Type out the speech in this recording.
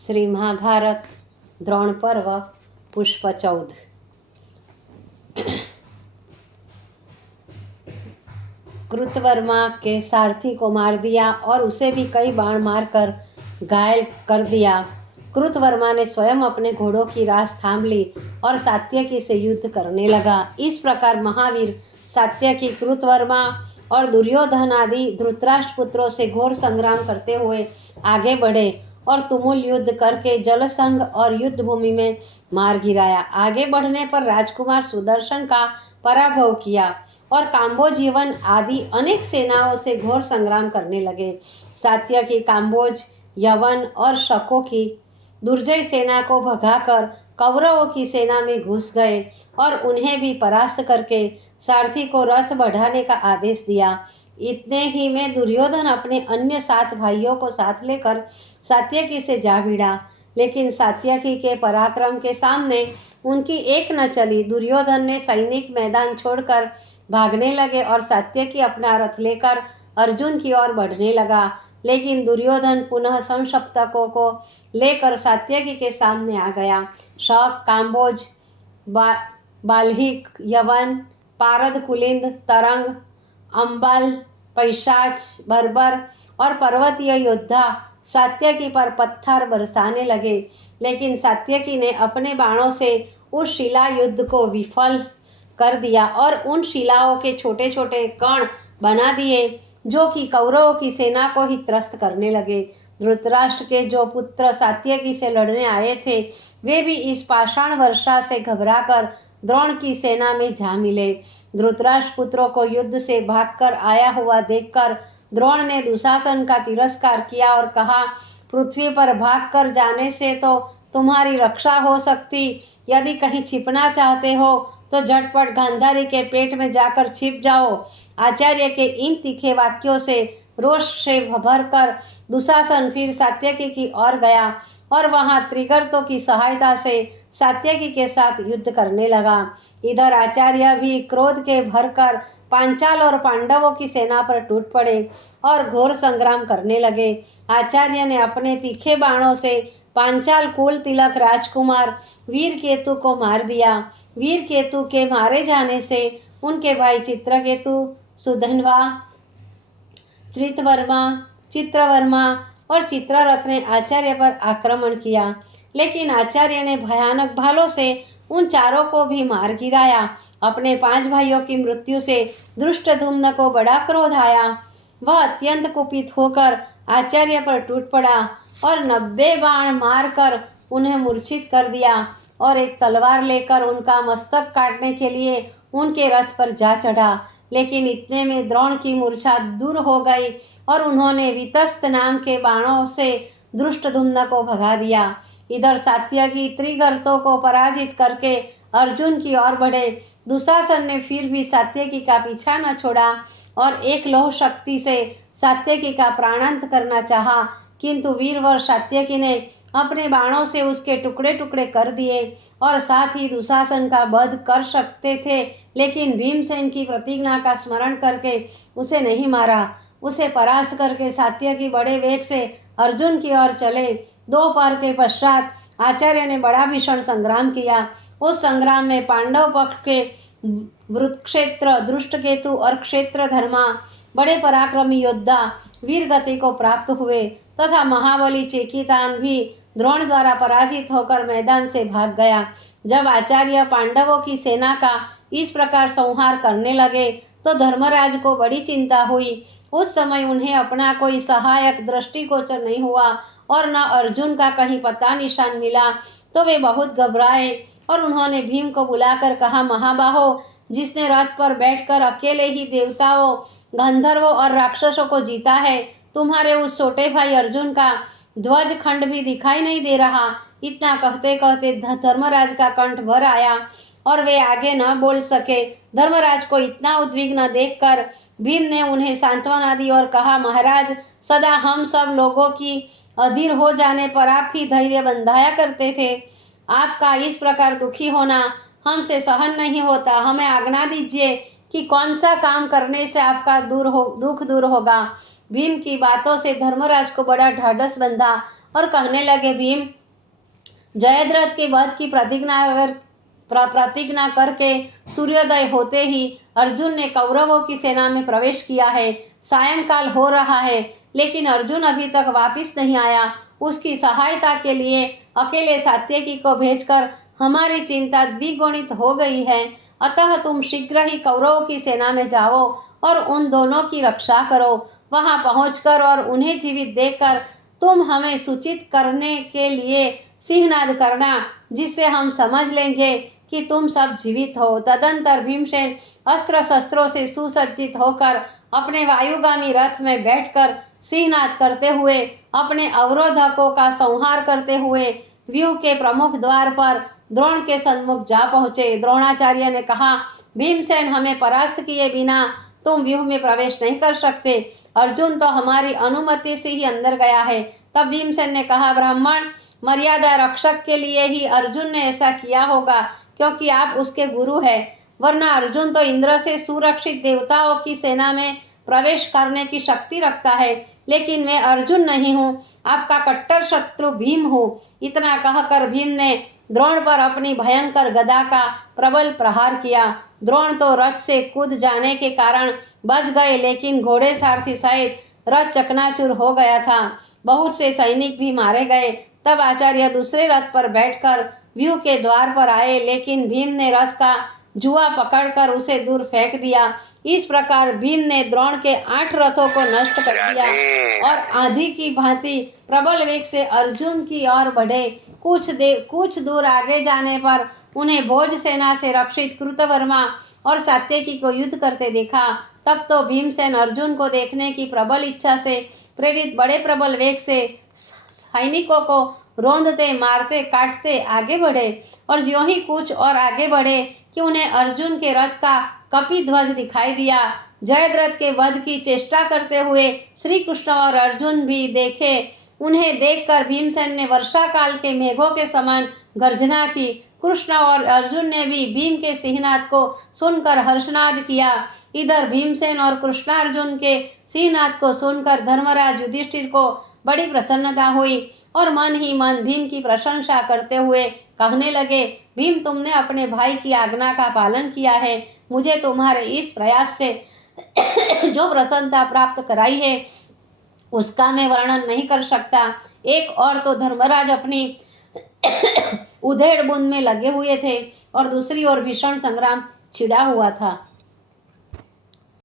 श्री महाभारत द्रोण पर्व पुष्प 14। कृतवर्मा के सारथी को मार दिया और उसे भी कई बाण मारकर घायल कर दिया। कृतवर्मा ने स्वयं अपने घोड़ों की रास थाम ली और सात्यकी से युद्ध करने लगा। इस प्रकार महावीर सात्यकी कृतवर्मा और दुर्योधन आदि धृतराष्ट्र पुत्रों से घोर संग्राम करते हुए आगे बढ़े और तुमुल युद्ध करके जलसंघ और युद्ध भूमि में मार गिराया। आगे बढ़ने पर राजकुमार सुदर्शन का पराभव किया और काम्बोज यवन आदि अनेक सेनाओं से घोर संग्राम करने लगे। सात्यकी काम्बोज यवन और शकों की दुर्जय सेना को भगाकर कौरवों की सेना में घुस गए और उन्हें भी परास्त करके सारथी को रथ बढ़ाने का आदेश दिया। इतने ही में दुर्योधन अपने अन्य 7 भाइयों को साथ लेकर सात्यकी से जा भिड़ा, लेकिन सात्यकी के पराक्रम के सामने उनकी एक न चली। दुर्योधन ने सैनिक मैदान छोड़कर भागने लगे और सात्यकी अपना रथ लेकर अर्जुन की ओर बढ़ने लगा, लेकिन दुर्योधन पुनः संशप्तकों को लेकर सात्यकी के सामने आ गया। शक, काम्बोज, बाल्हिक, यवन, पारद, कुलिंद, तरंग, अंबाल, पैशाच, बर्बर और पर्वतीय योद्धा सात्यकी पर पत्थर बरसाने लगे, लेकिन सात्यकी ने अपने बाणों से उस शिला युद्ध को विफल कर दिया और उन शिलाओं के छोटे छोटे कण बना दिए जो कि कौरवों की सेना को ही त्रस्त करने लगे। धृतराष्ट्र के जो पुत्र सात्यकी से लड़ने आए थे वे भी इस पाषाण वर्षा से घबराकर द्रोण की सेना में जा मिले। धृतराष्ट्र पुत्रों को युद्ध से भागकर आया हुआ देखकर द्रोण ने दुशासन का तिरस्कार किया और कहा, पृथ्वी पर भागकर जाने से तो तुम्हारी रक्षा हो सकती, यदि कहीं छिपना चाहते हो तो झटपट गांधारी के पेट में जाकर छिप जाओ। आचार्य के इन तीखे वाक्यों से रोष से भरकर दुशासन फिर सात्यकी की ओर गया और वहां त्रिगर्तों की सहायता से सात्यकी के साथ युद्ध करने लगा। इधर आचार्य भी क्रोध के भरकर पांचाल और पांडवों की सेना पर टूट पड़े और घोर संग्राम करने लगे। आचार्य ने अपने तीखे बाणों से पांचाल कुल तिलक राजकुमार वीर केतु को मार दिया। वीर केतु के मारे जाने से उनके भाई चित्रकेतु, सुधन्वा, चित्रवर्मा और चित्ररथ ने आचार्य पर आक्रमण किया, लेकिन आचार्य ने भयानक भालों से उन चारों को भी मार गिराया। अपने 5 भाइयों की मृत्यु से धृष्टद्युम्न को बड़ा क्रोध आया। वह अत्यंत कुपित होकर आचार्य पर टूट पड़ा और 90 बाण मारकर उन्हें मूर्छित कर दिया और एक तलवार लेकर उनका मस्तक काटने के लिए उनके रथ पर जा चढ़ा, लेकिन इतने में द्रोण की मूर्छा दूर हो गई और उन्होंने वितस्त नाम के बाणों से धृष्टद्युम्न को भगा दिया। इधर सात्यकी त्रिगर्तों को पराजित करके अर्जुन की ओर बढ़े। दुशासन ने फिर भी सात्यकी का पीछा न छोड़ा और एक लौह शक्ति से सात्यकी का प्राणांत करना चाहा, किंतु वीरवर सात्यकी ने अपने बाणों से उसके टुकड़े टुकड़े कर दिए और साथ ही दुशासन का वध कर सकते थे, लेकिन भीमसेन की प्रतिज्ञा का स्मरण करके उसे नहीं मारा। उसे परास्त करके सात्यकी बड़े वेग से अर्जुन की ओर चले। 2 पहर के पश्चात आचार्य ने बड़ा भीषण संग्राम किया। उस संग्राम में पांडव पक्ष के वृत्क्षेत्र, दृष्टकेतु और क्षेत्रधर्मा बड़े पराक्रमी योद्धा वीर गति को प्राप्त हुए तथा महाबली चेकितान भी द्रोण द्वारा पराजित होकर मैदान से भाग गया। जब आचार्य पांडवों की सेना का इस प्रकार संहार करने लगे तो धर्मराज को बड़ी चिंता हुई। उस समय उन्हें अपना कोई सहायक दृष्टिगोचर नहीं हुआ और न अर्जुन का कहीं पता निशान मिला, तो वे बहुत घबराए और उन्होंने भीम को बुलाकर कहा, महाबाहो, जिसने रथ पर बैठकर अकेले ही देवताओं, गंधर्वों और राक्षसों को जीता है, तुम्हारे उस छोटे भाई अर्जुन का ध्वज खंड भी दिखाई नहीं दे रहा। इतना कहते कहते धर्मराज का कंठ भर आया और वे आगे न बोल सके। धर्मराज को इतना उद्विग्न देखकर भीम ने उन्हें सांत्वना दी और कहा, महाराज, सदा हम सब लोगों की अधीर हो जाने पर आप ही धैर्य बंधाया करते थे। आपका इस प्रकार दुखी होना हमसे सहन नहीं होता। हमें आज्ञा दीजिए कि कौन सा काम करने से आपका दुख दूर होगा। भीम की बातों से धर्मराज को बड़ा ढाढ़स बंधा और कहने लगे, भीम, जयद्रथ के वध की प्रतिज्ञा करके सूर्योदय होते ही अर्जुन ने कौरवों की सेना में प्रवेश किया है। सायंकाल हो रहा है, लेकिन अर्जुन अभी तक वापस नहीं आया। उसकी सहायता के लिए अकेले सात्यकी को भेजकर हमारी चिंता द्विगुणित हो गई है। अतः तुम शीघ्र ही कौरवों की सेना में जाओ और उन दोनों की रक्षा करो। वहां पहुंचकर और उन्हें जीवित देखकर तुम हमें सूचित करने के लिए सिंहनाद करना, जिससे हम समझ लेंगे कि तुम सब जीवित हो। तदंतर भीमसेन अस्त्र शस्त्रों से सुसज्जित होकर अपने वायुगामी रथ में बैठकर सिंहनाद करते हुए अपने अवरोधकों का संहार करते हुए व्यूह के प्रमुख द्वार पर द्रोण के सन्मुख जा पहुंचे। द्रोणाचार्य ने कहा, भीमसेन, हमें परास्त किए बिना तुम व्यूह में प्रवेश नहीं कर सकते। अर्जुन तो हमारी अनुमति से ही अंदर गया है। तब भीमसेन ने कहा, ब्राह्मण, मर्यादा रक्षक के लिए ही अर्जुन ने ऐसा किया होगा, क्योंकि आप उसके गुरु हैं। वरना अर्जुन तो इंद्र से सुरक्षित देवताओं की सेना में प्रवेश करने की शक्ति रखता है, लेकिन मैं अर्जुन नहीं हूँ, आपका कट्टर शत्रु भीम हूँ। इतना कहकर भीम ने द्रोण पर अपनी भयंकर गदा का प्रबल प्रहार किया। द्रोण तो रथ से कूद जाने के कारण बच गए, लेकिन घोड़े सारथी सहित रथ चकनाचूर हो गया था। बहुत से सैनिक भी मारे गए। तब आचार्य दूसरे रथ पर बैठकर व्यूह के द्वार पर आए, लेकिन भीम ने रथ का जुआ पकड़कर उसे दूर फेंक दिया। इस प्रकार भीम ने द्रोण के 8 रथों को नष्ट कर दिया और आंधी की भांति प्रबल वेग से अर्जुन की ओर बढ़े। कुछ दूर आगे जाने पर उन्हें भोज सेना से रक्षित कृतवर्मा और सात्यकी को युद्ध करते देखा। तब तो भीमसेन अर्जुन को देखने की प्रबल इच्छा से प्रेरित बड़े प्रबल वेग से सैनिकों को रौंदते, मारते, काटते आगे बढ़े। और ज्यों ही कुछ और आगे बढ़े कि उन्हें अर्जुन के रथ का कपि ध्वज दिखाई दिया। जयद्रथ के वध की चेष्टा करते हुए श्री कृष्ण और अर्जुन भी देखे। उन्हें देखकर भीमसेन ने वर्षा काल के मेघों के समान गर्जना की। कृष्ण और अर्जुन ने भी भीम के सिंहनाद को सुनकर हर्षनाद किया। इधर भीमसेन और कृष्णार्जुन के सिंहनाद को सुनकर धर्मराज युधिष्ठिर को बड़ी प्रसन्नता हुई और मन ही मन भीम की प्रशंसा करते हुए कहने लगे, भीम, तुमने अपने भाई की आज्ञा का पालन किया है। मुझे तुम्हारे इस प्रयास से जो प्रसन्नता प्राप्त कराई है उसका मैं वर्णन नहीं कर सकता। एक और तो धर्मराज अपनी उधेड़ बुन में लगे हुए थे और दूसरी ओर भीषण संग्राम छिड़ा हुआ था।